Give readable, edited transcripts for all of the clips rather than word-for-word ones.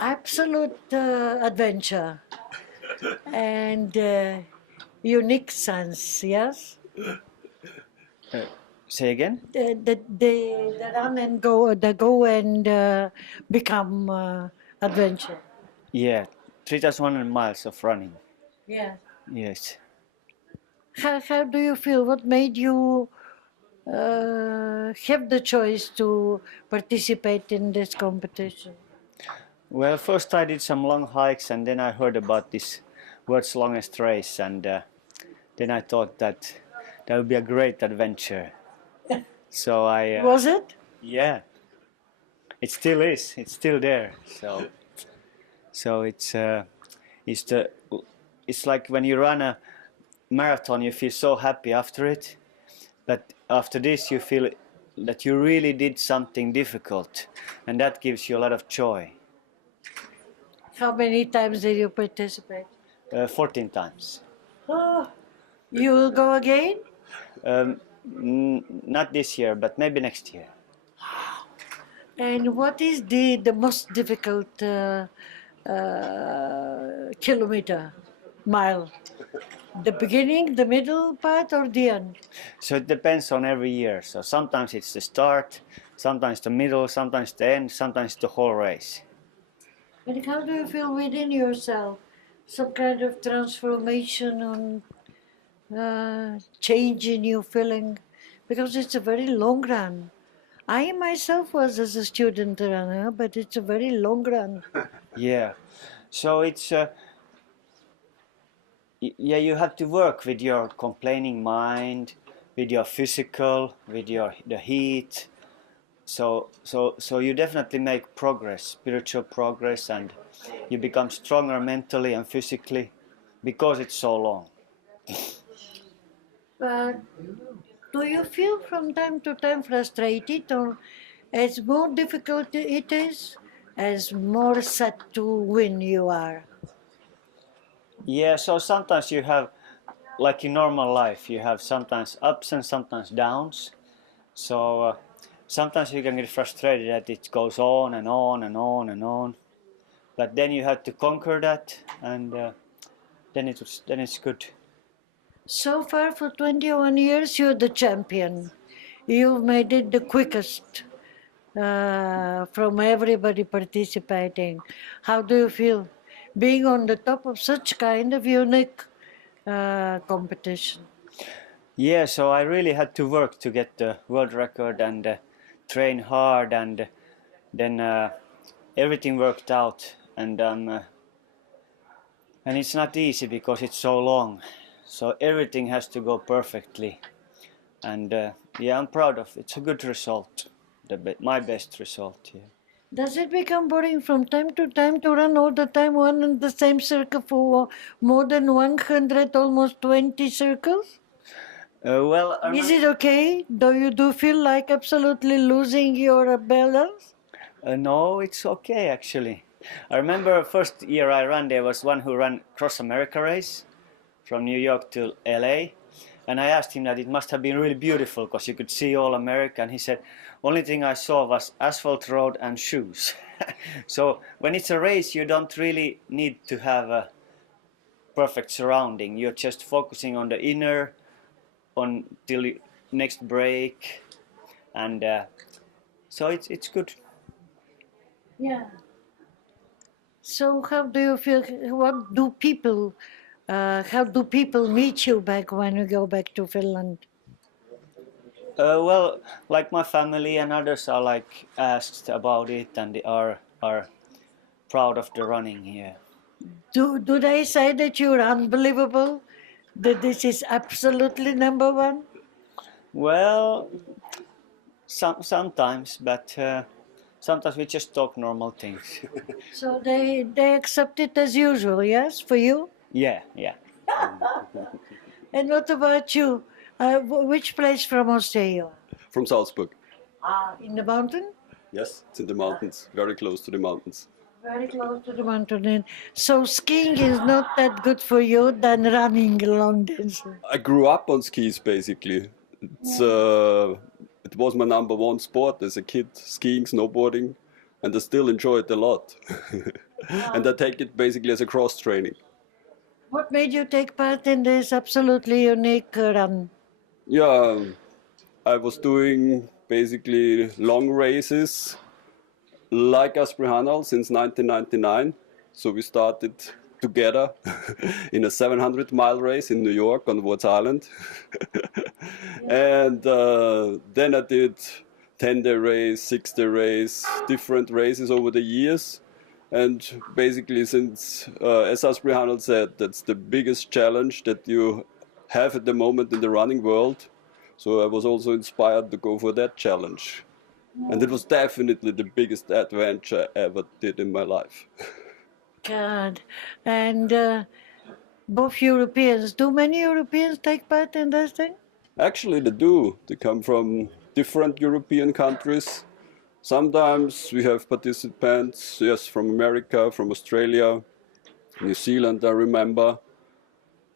absolute adventure and unique sense, yes? Say again? The run and go, the go and become adventure. Yeah, 3,100 miles of running. Yeah. Yes. How do you feel? What made you have the choice to participate in this competition? Well, first I did some long hikes, and then I heard about this world's longest race, and then I thought that that would be a great adventure. So Was it? yeah, it still is. It's still there. So it's the it's like when you run a marathon, you feel so happy after it, but after this you feel that you really did something difficult, and that gives you a lot of joy. How many times did you participate? 14 times. Oh, you will go again? Not this year, but maybe next year. And what is the most difficult kilometer, mile? The beginning, the middle part, or the end? So it depends on every year. So sometimes it's the start, sometimes the middle, sometimes the end, sometimes the whole race. And how do you feel within yourself? Some kind of transformation on change in your feeling? Because it's a very long run. I myself was as a student runner, but it's a very long run. Yeah. So it's yeah, you have to work with your complaining mind, with your physical, with the heat. So you definitely make progress, spiritual progress, and you become stronger mentally and physically because it's so long. But do you feel from time to time frustrated, or as more difficult it is, as more set to win you are? Yeah, so sometimes you have, like in normal life, you have sometimes ups and sometimes downs. So sometimes you can get frustrated that it goes on and on and on and on. But then you have to conquer that, and then it's good. So far, for 21 years, you're the champion. You've made it the quickest from everybody participating. How do you feel being on the top of such kind of unique competition? Yeah, so I really had to work to get the world record and train hard, and then everything worked out. And it's not easy because it's so long. So everything has to go perfectly. And yeah, I'm proud of it. It's a good result. My best result. Yeah. Does it become boring from time to run all the time one and the same circle for more than 100, almost 20 circles? Well, Is it okay? Do you feel like absolutely losing your balance? no, it's okay actually. I remember first year I ran, there was one who ran Cross America race from New York to LA. And I asked him that it must have been really beautiful because you could see all America. And he said, only thing I saw was asphalt road and shoes. So when it's a race, you don't really need to have a perfect surrounding. You're just focusing on the inner, on till next break. And so it's good. Yeah. So how do you feel? How do people meet you back when you go back to Finland? Well, like my family and others are like asked about it, and they are proud of the running here. Do they say that you're unbelievable? That this is absolutely number one? Well, sometimes, but sometimes we just talk normal things. So they accept it as usual, yes, for you? Yeah, yeah. And what about you? Which place from Australia? From Salzburg. In the mountain? Yes, it's in the mountains, very close to the mountains. Very close to the mountain. And so skiing is not that good for you than running long distance. I grew up on skis basically. It was my number one sport as a kid, skiing, snowboarding, and I still enjoy it a lot. and I take it basically as a cross training. What made you take part in this absolutely unique run? Yeah, I was doing basically long races like Ashprihanal since 1999. So we started together in a 700-mile race in New York on Woods Island. And then I did 10-day race, 6-day race, different races over the years. And basically, since, as Ashprihanal said, that's the biggest challenge that you have at the moment in the running world. So I was also inspired to go for that challenge. And it was definitely the biggest adventure I ever did in my life. God. And both Europeans. Do many Europeans take part in this thing? Actually, they do. They come from different European countries. Sometimes we have participants, yes, from America, from Australia, New Zealand, I remember.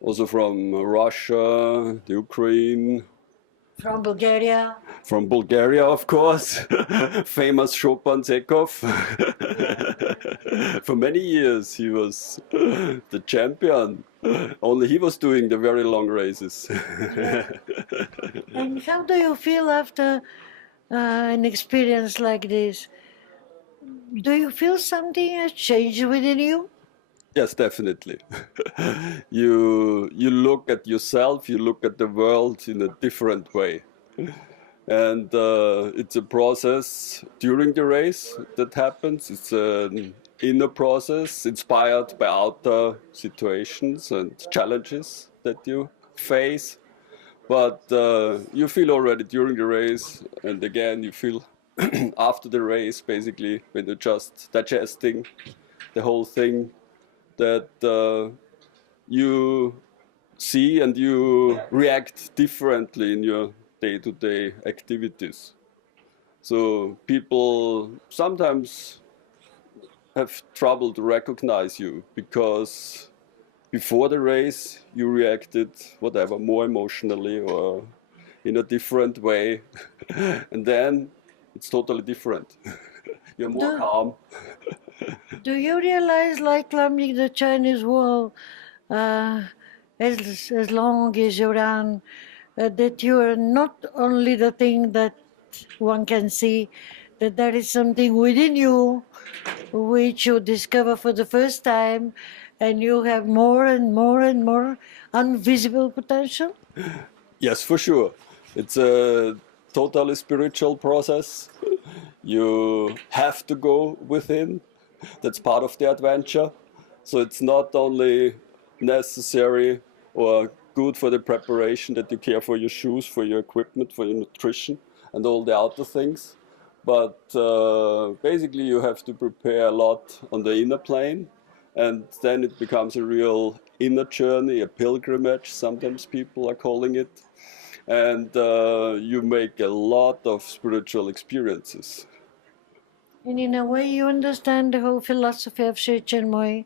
Also from Russia, the Ukraine. From Bulgaria? From Bulgaria, of course. Famous Chopin Zekov. For many years he was the champion. Only he was doing the very long races. And how do you feel after an experience like this? Do you feel something has changed within you? Yes, definitely. You look at yourself, you look at the world in a different way. And it's a process during the race that happens. It's an inner process inspired by outer situations and challenges that you face. But you feel already during the race, and again you feel after the race, basically, when you're just digesting the whole thing, that you see and you react differently in your day-to-day activities. So people sometimes have trouble to recognize you because before the race you reacted whatever more emotionally or in a different way and then it's totally different. You're more calm. Do you realize, like climbing the Chinese wall, as long as you run, that you are not only the thing that one can see, that there is something within you which you discover for the first time, and you have more and more and more invisible potential? Yes, for sure. It's a totally spiritual process. You have to go within. That's part of the adventure. So it's not only necessary or good for the preparation that you care for your shoes, for your equipment, for your nutrition, and all the outer things. But basically you have to prepare a lot on the inner plane, and then it becomes a real inner journey, a pilgrimage, sometimes people are calling it. And you make a lot of spiritual experiences. And in a way, you understand the whole philosophy of Sri Chinmoy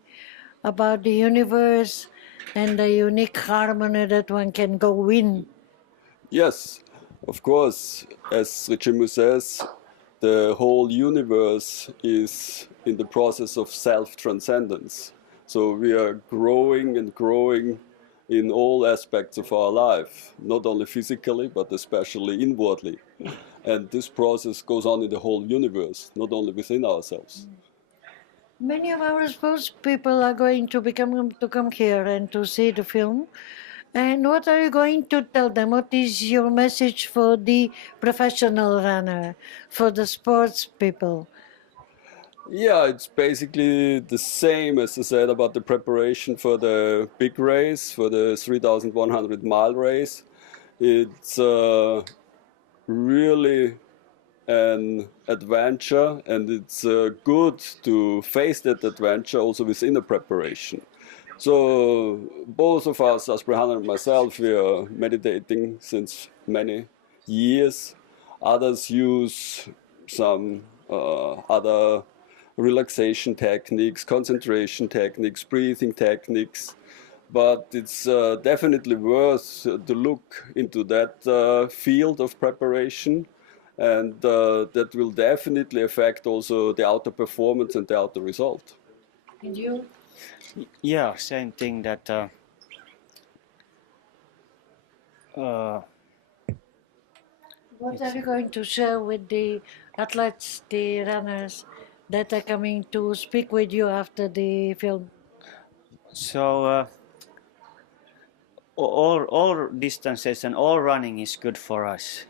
about the universe and the unique harmony that one can go in. Yes, of course, as Sri Chinmoy says, the whole universe is in the process of self-transcendence. So we are growing and growing in all aspects of our life, not only physically, but especially inwardly. And this process goes on in the whole universe, not only within ourselves. Many of our sports people are going to come here and to see the film. And what are you going to tell them? What is your message for the professional runner, for the sports people? Yeah, it's basically the same as I said about the preparation for the big race, for the 3,100-mile race. It's really an adventure, and it's good to face that adventure also within a preparation. So both of us, Ashprihanal and myself, we are meditating since many years. Others use some other relaxation techniques, concentration techniques, breathing techniques. But it's definitely worth to look into that field of preparation, and that will definitely affect also the outer performance and the outer result. And you? Yeah, same thing that uh, What are you going to share with the athletes, the runners that are coming to speak with you after the film? so all distances and all running is good for us.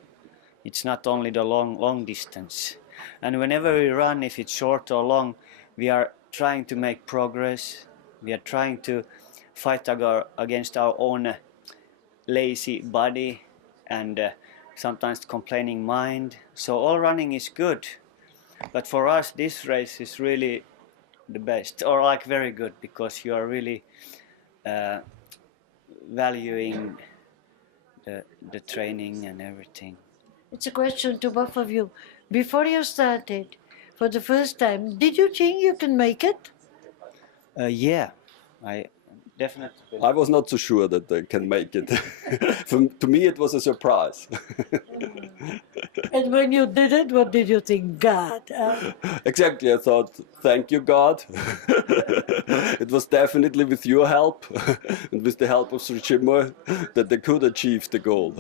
It's not only the long distance. And whenever we run, if it's short or long, we are trying to make progress. We are trying to fight against our own lazy body and sometimes complaining mind. So all running is good. But for us, this race is really the best, or like very good, because you are really valuing the training and everything. It's a question to both of you. Before you started, for the first time, did you think you can make it? Yeah, I definitely. I was not so sure that they can make it. To me, it was a surprise. And when you did it, what did you think? God. Exactly, I thought, thank you, God. It was definitely with your help and with the help of Srichimo that they could achieve the goal.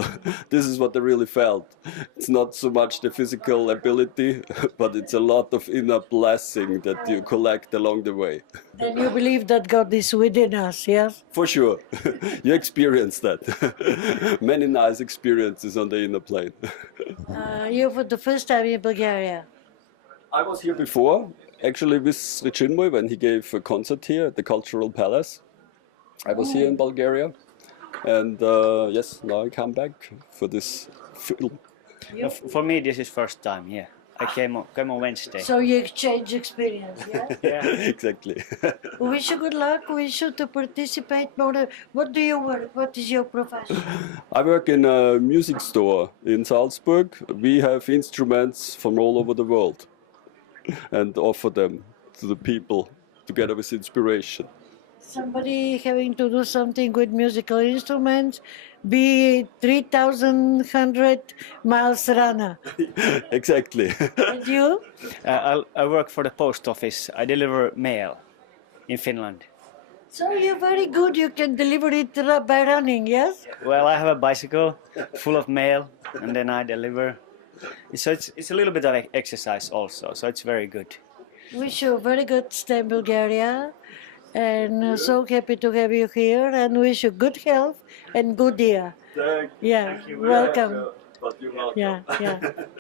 This is what I really felt. It's not so much the physical ability, but it's a lot of inner blessing that you collect along the way. And you believe that God is within us, yes? For sure. You experienced that. Many nice experiences on the inner plane. You for the first time in Bulgaria. I was here before, actually with Srichimo when he gave a concert here at the Cultural Palace. I was here in Bulgaria, and yes, now I come back for this film. For me, this is first time. Yeah, I came on Wednesday. So you exchange experience, yes? Yeah. Exactly. We wish you good luck. We wish you to participate more. What do you work? What is your profession? I work in a music store in Salzburg. We have instruments from all over the world and offer them to the people together with inspiration. Somebody having to do something with musical instruments, be 3,100 miles runner. Exactly. And you? I work for the post office. I deliver mail in Finland. So you're very good. You can deliver it by running, yes? Well, I have a bicycle full of mail, and then I deliver. So it's a little bit of exercise also. So it's very good. Wish you a very good stay in Bulgaria. And so happy to have you here. And wish you good health and good year. Yeah, welcome. But you're welcome. Yeah, yeah.